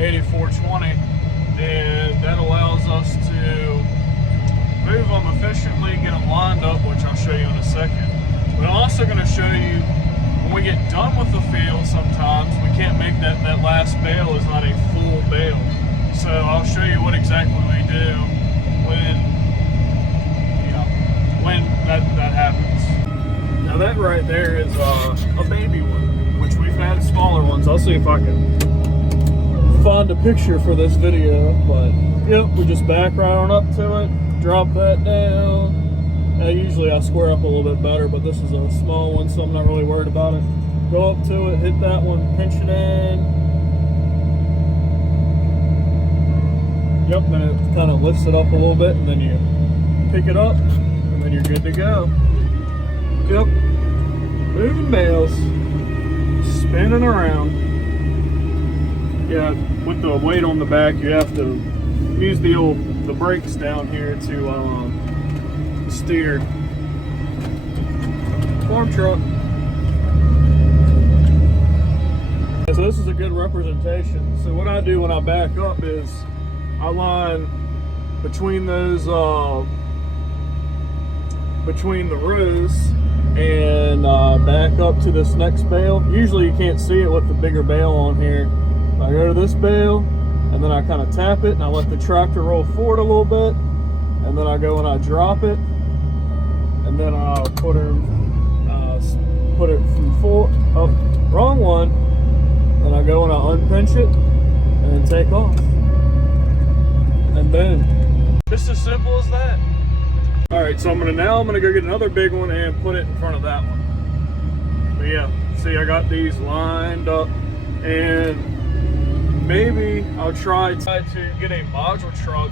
8420, and that allows us to move them efficiently, get them lined up, which I'll show you in a second. But I'm also going to show you when we get done with the field. Sometimes we can't make that last bale is not a full bale, so I'll show you what exactly we do when that happens. Now that right there is a baby one, which we've had smaller ones. I'll see if I can find a picture for this video, but yep, we just back right on up to it, drop that down. Now usually I square up a little bit better, but this is a small one, so I'm not really worried about it. Go up to it, hit that one, pinch it in. Yep, then it kind of lifts it up a little bit, and then you pick it up, and then you're good to go. Yep, moving bales, spinning around. Yeah, with the weight on the back, you have to use the brakes down here to steer. Farm truck. So this is a good representation. So what I do when I back up is I line between those between the rows and back up to this next bale. Usually you can't see it with the bigger bale on here. I go to this bale and then I kind of tap it and I let the tractor roll forward a little bit, and then I go and I drop it, and then I'll put it from full up, wrong one, then I go and I unpinch it and then take off, and boom. Just as simple as that. All right, so I'm gonna go get another big one and put it in front of that one. But yeah, see, I got these lined up, and maybe I'll try to get a module truck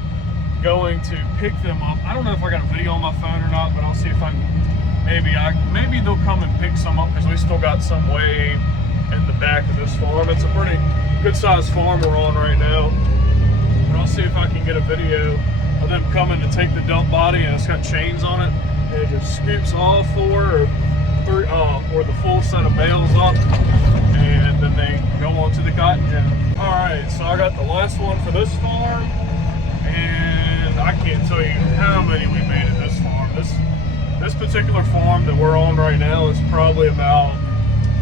going to pick them up. I don't know if I got a video on my phone or not, but I'll see if I can. Maybe they'll come and pick some up, because we still got some way in the back of this farm. It's a pretty good sized farm we're on right now. But I'll see if I can get a video of them coming to take the dump body, and it's got chains on it, and it just scoops all four or the full set of bales up, and then they go on to the cotton gin. All right, so I got the last one for this farm, and I can't tell you how many we made at this farm. This particular farm that we're on right now is probably about,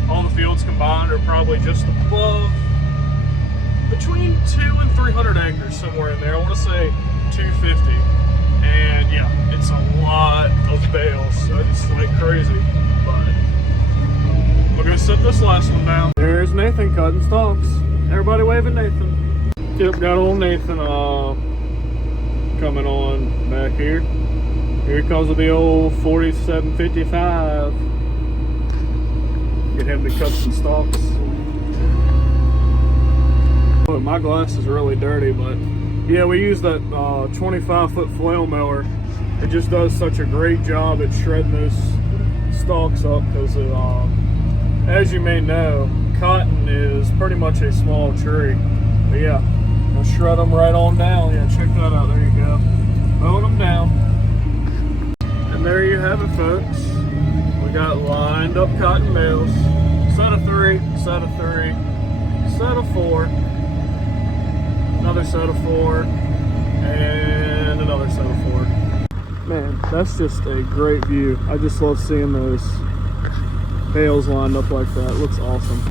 all the fields combined are probably just above, between 200 and 300 acres, somewhere in there. I want to say 250, and yeah, it's a lot of bales, so it's like crazy. But we're gonna set this last one down. There's Nathan cutting stalks. Everybody waving Nathan. Yep, got old Nathan coming on back here. Here he comes with the old 4755. Get him to cut some stalks. Oh, my glass is really dirty, but yeah, we use that 25-foot flail mower. It just does such a great job at shredding those stalks up, because as you may know, cotton is pretty much a small tree. But yeah, we'll shred them right on down. Yeah, check that out. There you go. Mowing them down. And there you have it, folks. We got lined up cotton bales. Set of 3, set of 3, set of 4, another set of 4, and another set of 4. Man, that's just a great view. I just love seeing those bales lined up like that. It looks awesome.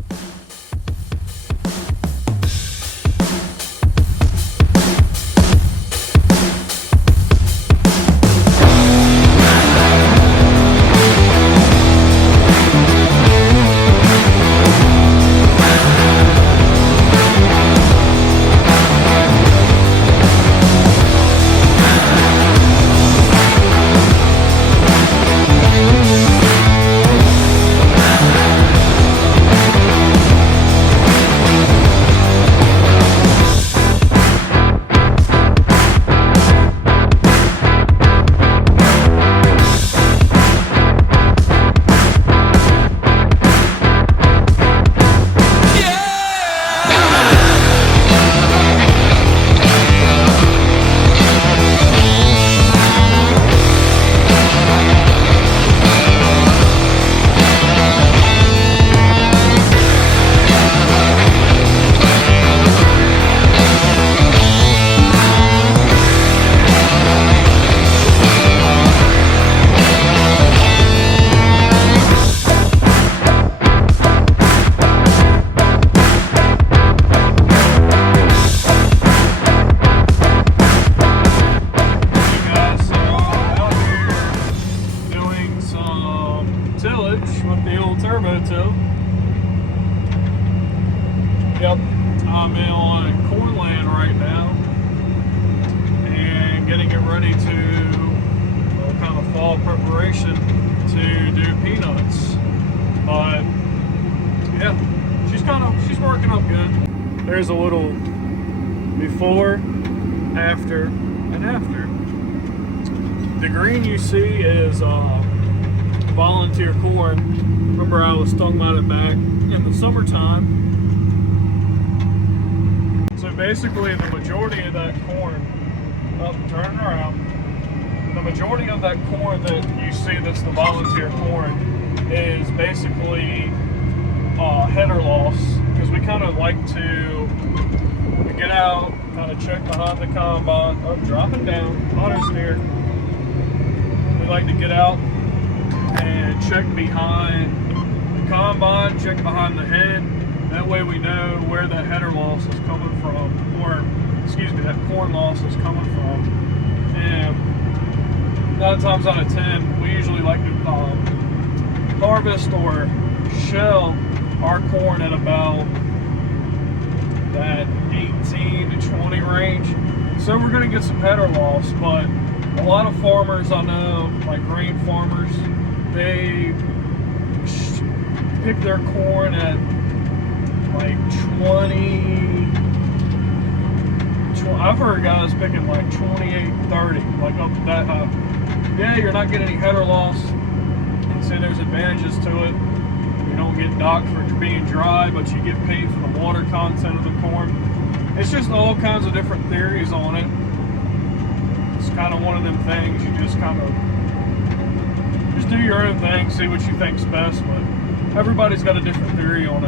ready to kind of fall preparation to do peanuts. But yeah, she's working up good. There's a little before, after, and after. The green you see is volunteer corn. Remember, I was talking about it back in the summertime. So basically, the majority of that corn, turning around, the majority of that corn that you see that's the volunteer corn is basically header loss, because we kind of like to get out, kind of check behind the combine. Oh, dropping down, auto steer. We like to get out and check behind the combine, check behind the head. That way we know where that header loss is coming from, or excuse me, that corn loss is coming from. And 9 times out of 10, we usually like to harvest or shell our corn at about that 18 to 20 range. So we're going to get some header loss, but a lot of farmers I know, like grain farmers, they pick their corn at like 20, I've heard guys picking like 28, 30, like up that high. Yeah, you're not getting any header loss. And say there's advantages to it. You don't get docked for being dry, but you get paid for the water content of the corn. It's just all kinds of different theories on it. It's kind of one of them things, you just kind of just do your own thing, see what you think's best, but everybody's got a different theory on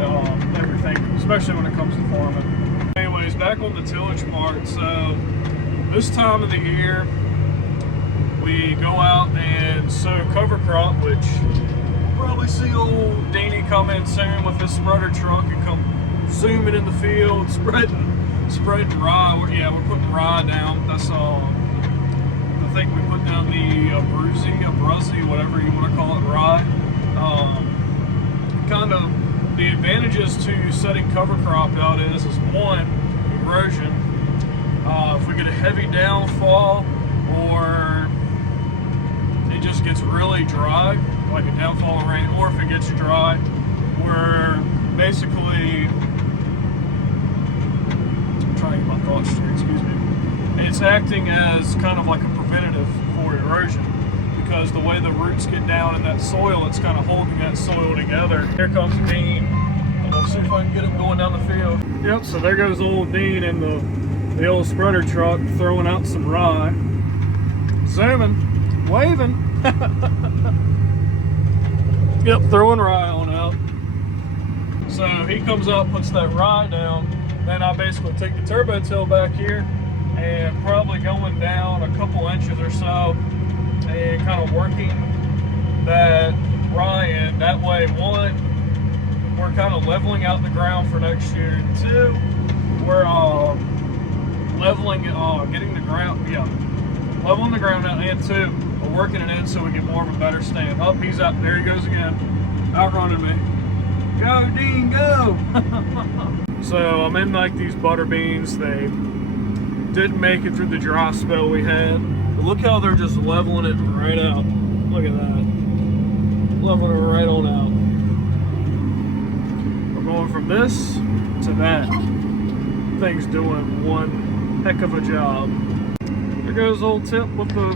everything, especially when it comes to farming. Anyways, back on the tillage part. So this time of the year, we go out and sow cover crop, which you'll probably see old Deanie come in soon with his spreader truck and come zooming in the field, spreading rye. Yeah, we're putting rye down. That's I think we put down the abruzzi, whatever you want to call it, rye. Kind of the advantages to setting cover crop out is one, erosion. If we get a heavy downfall or it just gets really dry, like a downfall of rain, or if it gets dry, we're basically, I'm trying to get my thoughts straight, excuse me. It's acting as kind of like a preventative for erosion, because the way the roots get down in that soil, it's kind of holding that soil together. Here comes Dean. I'll see if I can get him going down the field. Yep, so there goes old Dean in the old spreader truck throwing out some rye. Zooming, waving. Yep, throwing rye on out. So he comes up, puts that rye down. Then I basically take the turbo till back here and probably going down a couple inches or so and kind of working that rye in. That way, one, we're kind of leveling out the ground for next year. Two, we're leveling it, getting the ground, leveling the ground out. And two, we're working it in so we get more of a better stand. Up, he's out there. He goes again, outrunning me. Go, Dean, go! So I'm in like these butter beans. They didn't make it through the dry spell we had. But look how they're just leveling it right out. Look at that. Leveling it right on out. We're going from this to that. Thing's doing one heck of a job. There goes old Tip with the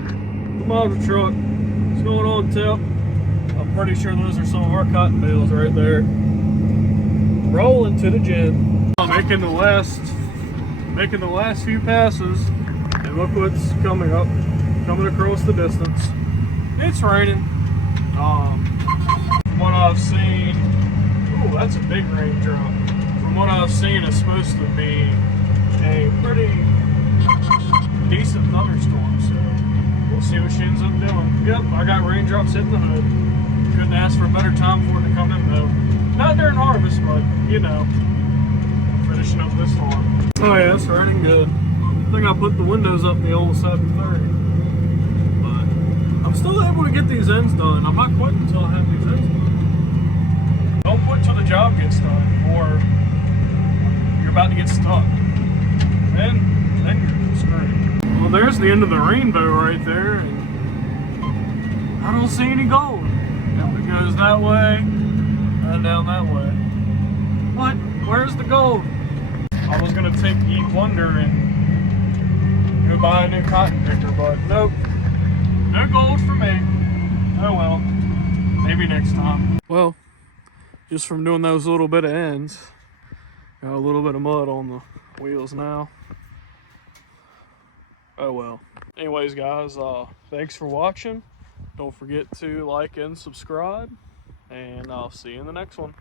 model truck. What's going on, Tip? I'm pretty sure those are some of our cotton bales right there. Rolling to the gym. I'm making the last few passes, and look what's coming across the distance. It's raining. From what I've seen, ooh, that's a big raindrop. From what I've seen, it's supposed to be a pretty decent thunderstorm, so we'll see what she ends up doing. Yep, I got raindrops hitting the hood. Couldn't ask for a better time for it to come in though. Not during harvest, but you know, finishing up this farm. Oh yeah, it's raining good. I think I put the windows up in the old 730. But I'm still able to get these ends done. I'm not quitting until I have these ends done. Don't quit till the job gets done, or you're about to get stuck. Then you're screwed. Well, there's the end of the rainbow right there, and I don't see any gold. It goes that way and down that way. What? Where's the gold? I was gonna take Eat Wonder and go buy a new cotton picker, but nope. No gold for me. Oh well. Maybe next time. Well, just from doing those little bit of ends, got a little bit of mud on the wheels now. Oh well. Anyways, guys, thanks for watching. Don't forget to like and subscribe, and I'll see you in the next one.